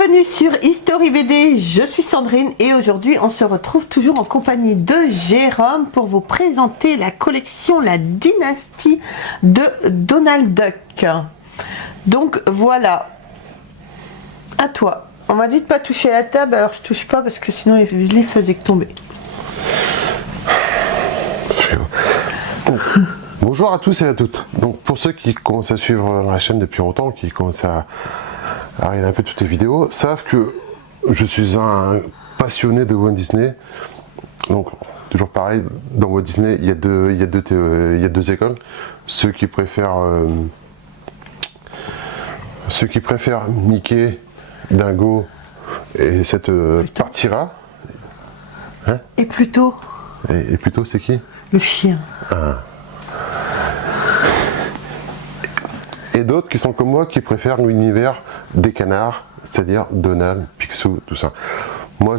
Bienvenue sur History BD, je suis Sandrine et aujourd'hui on se retrouve toujours en compagnie de Jérôme pour vous présenter la collection La Dynastie de Donald Duck. Donc voilà, à toi. On m'a dit de pas toucher la table, alors je touche pas parce que sinon je les faisais tomber. Bonjour à tous et à toutes. Donc pour ceux qui commencent à suivre la chaîne depuis longtemps, qui commencent à regarder un peu toutes les vidéos, savent que je suis un passionné de Walt Disney. Donc toujours pareil, dans Walt Disney il y a deux écoles. Ceux qui préfèrent Mickey, Dingo et cette partie-là. Hein, et plutôt et plutôt c'est qui? Le chien. Ah. Et d'autres qui sont comme moi, qui préfèrent l'univers des canards, c'est-à-dire Donald, Picsou, tout ça. Moi,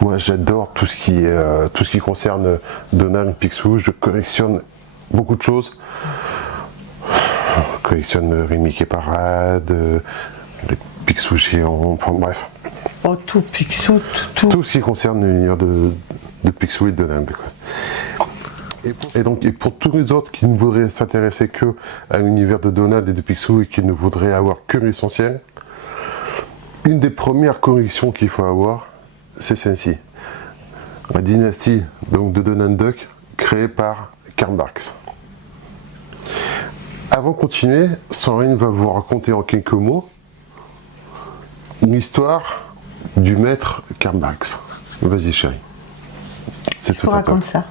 moi j'adore tout ce qui concerne Donald, Picsou. Je collectionne beaucoup de choses. Je collectionne les Mickey Parade, les Picsou géants, enfin bref. Oh, tout Picsou, tout. Tout ce qui concerne l'univers de Picsou et de Donald. Et pour tous les autres qui ne voudraient s'intéresser que à l'univers de Donald et de Picsou et qui ne voudraient avoir que l'essentiel, une des premières collections qu'il faut avoir, c'est celle-ci. La dynastie donc, de Donald Duck, créée par Carl Barks. Avant de continuer, Sandrine va vous raconter en quelques mots l'histoire du maître Carl Barks. Vas-y chérie. C'est tout à toi. Ça.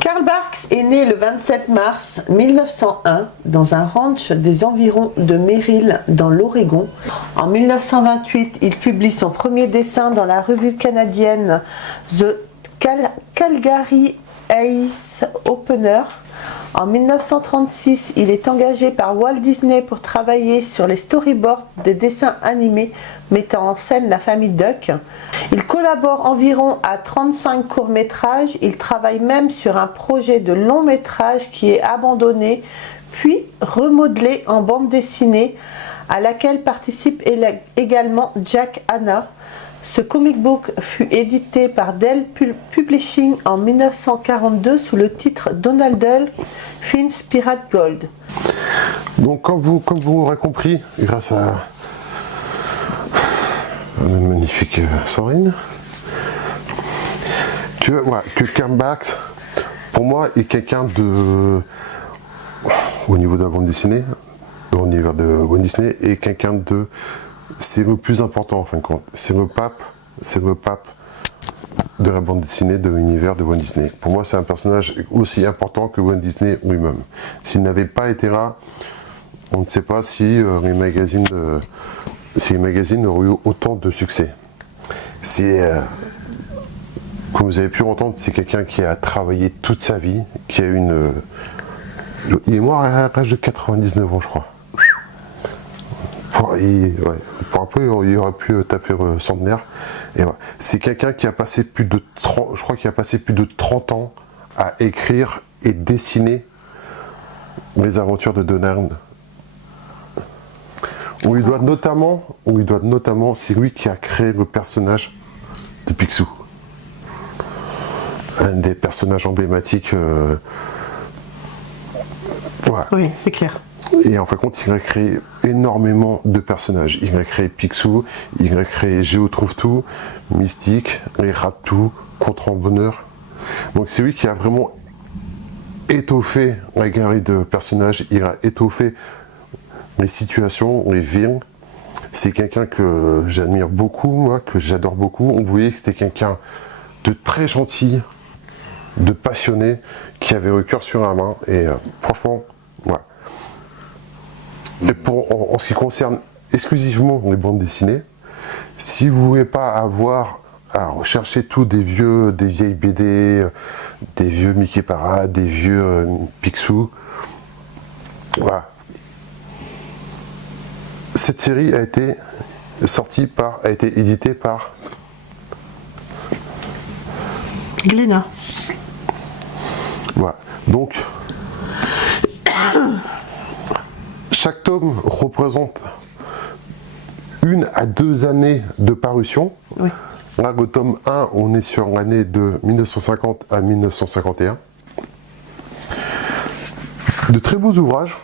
Carl Barks est né le 27 mars 1901 dans un ranch des environs de Merrill dans l'Oregon. En 1928, il publie son premier dessin dans la revue canadienne The Calgary Ace Opener. En 1936, il est engagé par Walt Disney pour travailler sur les storyboards des dessins animés mettant en scène la famille Duck. Il collabore environ à 35 courts-métrages. Il travaille même sur un projet de long-métrage qui est abandonné, puis remodelé en bande dessinée, à laquelle participe également Jack Hanna. Ce comic book fut édité par Dell Publishing en 1942 sous le titre Donald Duck Finn's Pirate Gold. Donc comme vous l'aurez compris, grâce à une magnifique Sandrine, que Carl Barks, pour moi, est quelqu'un de, au niveau de la bande dessinée, au niveau de Walt Disney, est quelqu'un de, c'est le plus important en fin de compte. C'est le pape de la bande dessinée de l'univers de Walt Disney. Pour moi, c'est un personnage aussi important que Walt Disney lui-même. S'il n'avait pas été là, on ne sait pas si les magazines auraient eu autant de succès. Comme vous avez pu entendre, c'est quelqu'un qui a travaillé toute sa vie, qui a une... il est mort à l'âge de 99 ans, je crois. Pour un peu, il aurait pu taper centenaire. Et ouais. C'est quelqu'un qui a passé plus de 30, je crois qu'il a passé plus de 30 ans à écrire et dessiner les aventures de Donald. On lui doit notamment, c'est lui qui a créé le personnage de Picsou. Un des personnages emblématiques. Voilà. Oui, c'est clair. Et en fin de compte, il a créé énormément de personnages. Il a créé Picsou, il a créé Géo Trouve-Tout, Mystique, les Rate-Tout, Contre en Bonheur. Donc c'est lui qui a vraiment étoffé la galerie de personnages, il a étoffé les situations, les villes. C'est quelqu'un que j'admire beaucoup, moi, que j'adore beaucoup. On voyait que c'était quelqu'un de très gentil, de passionné, qui avait le cœur sur la main. Et franchement, voilà. Et en ce qui concerne exclusivement les bandes dessinées, si vous ne voulez pas avoir à rechercher des vieilles BD, des vieux Mickey Parade, des vieux Picsou, voilà. Cette série a été éditée par Glénat. Voilà. Donc chaque tome représente 1 à 2 années de parution. Oui. Là, le tome 1, on est sur l'année de 1950 à 1951. De très beaux ouvrages.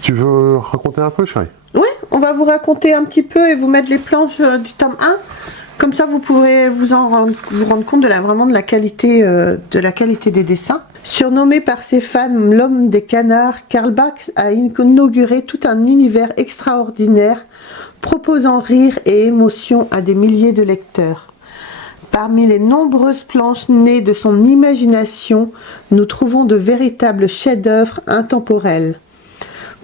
Tu veux raconter un peu, chérie? Oui, on va vous raconter un petit peu et vous mettre les planches du tome 1. Comme ça, vous pourrez vous rendre compte vraiment de la qualité des dessins. Surnommé par ses fans l'homme des canards, Karl Barks a inauguré tout un univers extraordinaire, proposant rire et émotion à des milliers de lecteurs. Parmi les nombreuses planches nées de son imagination, nous trouvons de véritables chefs-d'œuvre intemporels.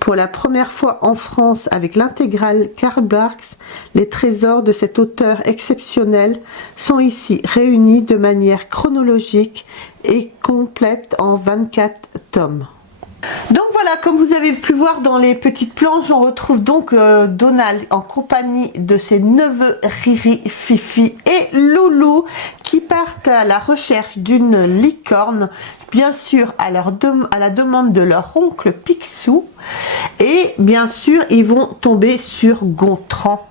Pour la première fois en France avec l'intégrale Karl Barks, les trésors de cet auteur exceptionnel sont ici réunis de manière chronologique et complète en 24 tomes. Donc voilà, comme vous avez pu voir dans les petites planches, on retrouve donc Donald en compagnie de ses neveux Riri, Fifi et Loulou qui partent à la recherche d'une licorne, bien sûr à la demande de leur oncle Picsou, et bien sûr ils vont tomber sur Gontran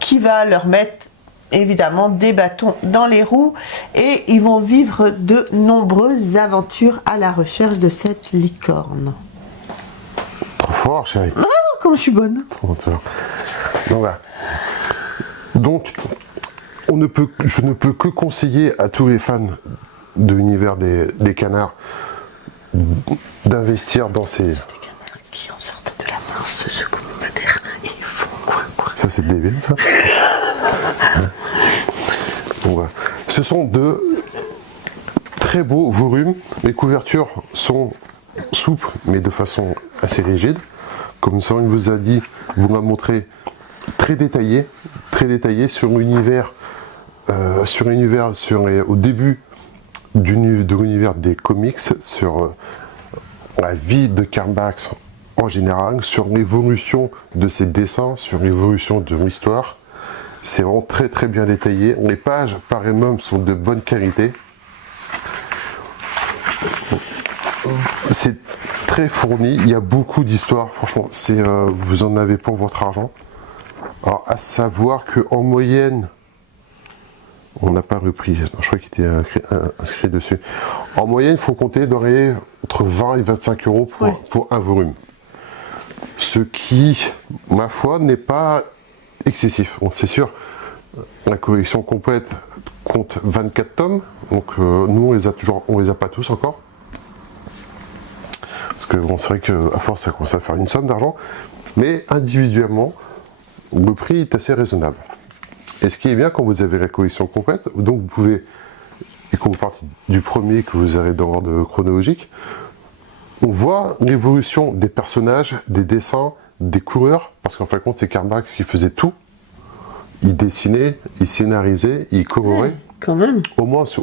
qui va leur mettre évidemment des bâtons dans les roues et ils vont vivre de nombreuses aventures à la recherche de cette licorne. Trop fort, chérie. Oh, comme je suis bonne. Trop fort. Donc, voilà. Donc je ne peux que conseiller à tous les fans de l'univers des canards d'investir dans ces... Qui en sortent de la Mars, ce commentaire, et ils font quoi. Ça, c'est débile, ça. Donc, voilà. Ce sont de très beaux volumes. Les couvertures sont souples, mais de façon assez rigide. Comme Sandrine vous a dit, vous l'a montré très détaillé sur l'univers, au début de l'univers des comics, sur la vie de Karl Barks en général, sur l'évolution de ses dessins, sur l'évolution de l'histoire. C'est vraiment très très bien détaillé. Les pages par elles-mêmes sont de bonne qualité. C'est très fourni, il y a beaucoup d'histoires, franchement, vous en avez pour votre argent. Alors, à savoir qu'en moyenne, on n'a pas repris, je crois qu'il était inscrit dessus. En moyenne, il faut compter entre 20 et 25 euros pour un volume. Ce qui, ma foi, n'est pas excessif. Bon, c'est sûr, la collection complète compte 24 tomes, donc nous on les a pas tous encore. Parce que bon, c'est vrai qu'à force ça commence à faire une somme d'argent, mais individuellement, le prix est assez raisonnable. Et ce qui est bien quand vous avez la collection complète, donc vous pouvez, et quand vous partez du premier que vous avez dans l'ordre chronologique, on voit l'évolution des personnages, des dessins, des coureurs, parce qu'en fin de compte c'est Karl Barks qui faisait tout. Il dessinait, il scénarisait, il colorait. Ouais, quand même. Au moins sur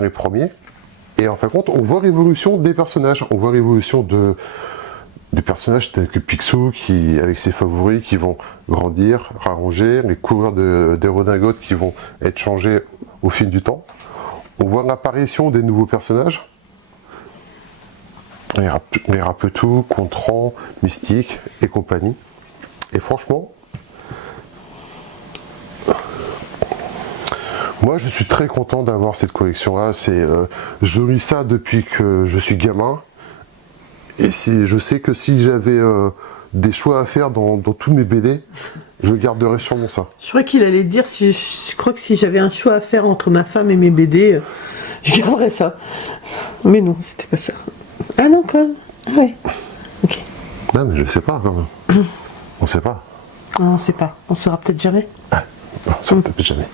les premiers. Et en fin de compte, on voit l'évolution des personnages. On voit l'évolution des personnages tels que Picsou, avec ses favoris, qui vont grandir, rallonger, les couleurs des redingotes qui vont être changées au fil du temps. On voit l'apparition des nouveaux personnages. Les Rapetou, Gontran, Mystique et compagnie. Et franchement, moi je suis très content d'avoir cette collection-là. Je lis ça depuis que je suis gamin. Et je sais que si j'avais des choix à faire dans tous mes BD, je garderais sûrement ça. Je crois qu'il allait dire, je crois que si j'avais un choix à faire entre ma femme et mes BD, je garderais ça. Mais non, c'était pas ça. Ah non, quand même. Ah ouais. Ok. Non, mais je sais pas quand même. On sait pas. Non, on sait pas. On saura peut-être jamais. Ah, on saura peut-être jamais.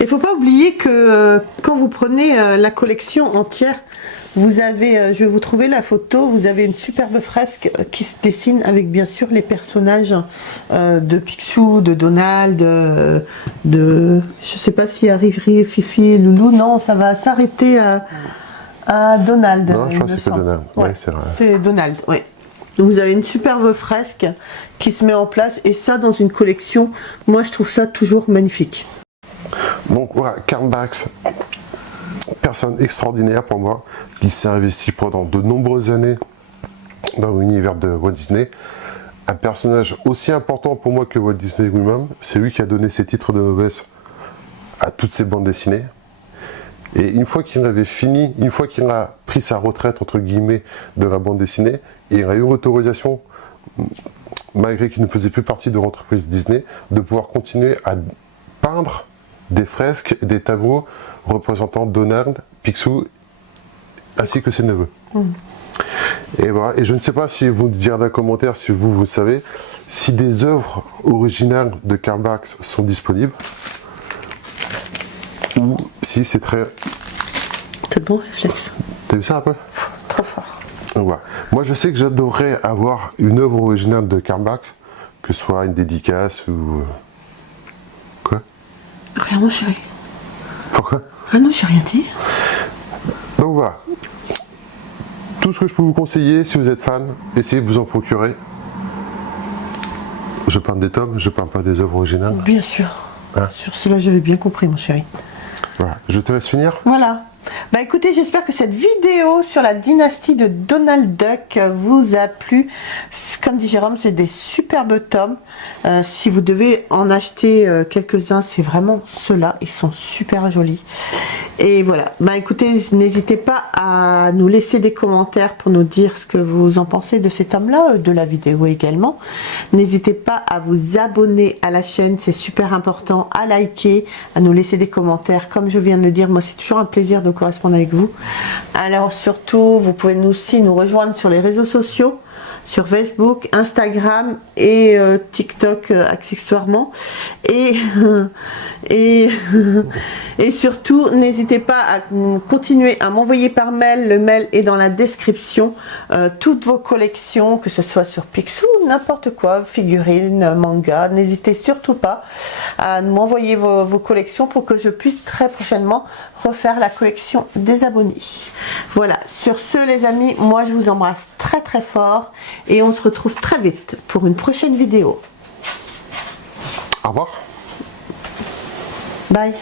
Il faut pas oublier que quand vous prenez la collection entière, vous avez, je vais vous trouver la photo, vous avez une superbe fresque qui se dessine avec bien sûr les personnages de Picsou, de Donald, je sais pas s'il y a Riri, Fifi et Loulou, non, ça va s'arrêter à Donald. Non, je crois que c'est pas Donald. Ouais, c'est vrai. C'est Donald, oui. Donc vous avez une superbe fresque qui se met en place et ça dans une collection, moi je trouve ça toujours magnifique. Donc voilà, Karl Barks, personne extraordinaire pour moi, qui s'est investi pendant de nombreuses années dans l'univers de Walt Disney. un personnage aussi important pour moi que Walt Disney lui-même. C'est lui qui a donné ses titres de noblesse à toutes ces bandes dessinées. Et une fois qu'il avait fini, une fois qu'il a pris sa retraite, entre guillemets, de la bande dessinée, il a eu l'autorisation, malgré qu'il ne faisait plus partie de l'entreprise Disney, de pouvoir continuer à peindre des fresques, des tableaux représentant Donald, Picsou, ainsi que ses neveux. Et voilà. Et je ne sais pas si vous me direz dans les commentaires, si vous savez, si des œuvres originales de Karl Barks sont disponibles, ou si c'est très... C'est bon réflexe. T'as vu ça un peu? Trop fort. Donc, voilà. Moi je sais que j'adorerais avoir une œuvre originale de Karl Barks, que ce soit une dédicace ou... Quoi? Rien mon chéri. Pourquoi? Ah non, j'ai rien dit. Donc voilà. Tout ce que je peux vous conseiller, si vous êtes fan, essayez de vous en procurer. Je peins des tomes, je peins pas des œuvres originales. Bien sûr. Hein? Sur cela, j'avais bien compris, mon chéri. Voilà. Je te laisse finir. Voilà. Bah écoutez, j'espère que cette vidéo sur la dynastie de Donald Duck vous a plu. Comme dit Jérôme, c'est des superbes tomes. Si vous devez en acheter quelques-uns, c'est vraiment ceux-là. Ils sont super jolis. Et voilà. Bah écoutez, n'hésitez pas à nous laisser des commentaires pour nous dire ce que vous en pensez de ces tomes-là, de la vidéo également. N'hésitez pas à vous abonner à la chaîne, c'est super important, à liker, à nous laisser des commentaires. Comme je viens de le dire, moi c'est toujours un plaisir de correspondre avec vous. Alors surtout, vous pouvez aussi nous rejoindre sur les réseaux sociaux, sur Facebook, Instagram et TikTok accessoirement. Et surtout, n'hésitez pas à continuer à m'envoyer par mail. Le mail est dans la description. Toutes vos collections, que ce soit sur Picsou, n'importe quoi, figurines, manga, n'hésitez surtout pas à m'envoyer vos collections pour que je puisse très prochainement refaire la collection des abonnés. Voilà, sur ce les amis, moi je vous embrasse très très fort et on se retrouve très vite pour une prochaine vidéo. Au revoir. Bye.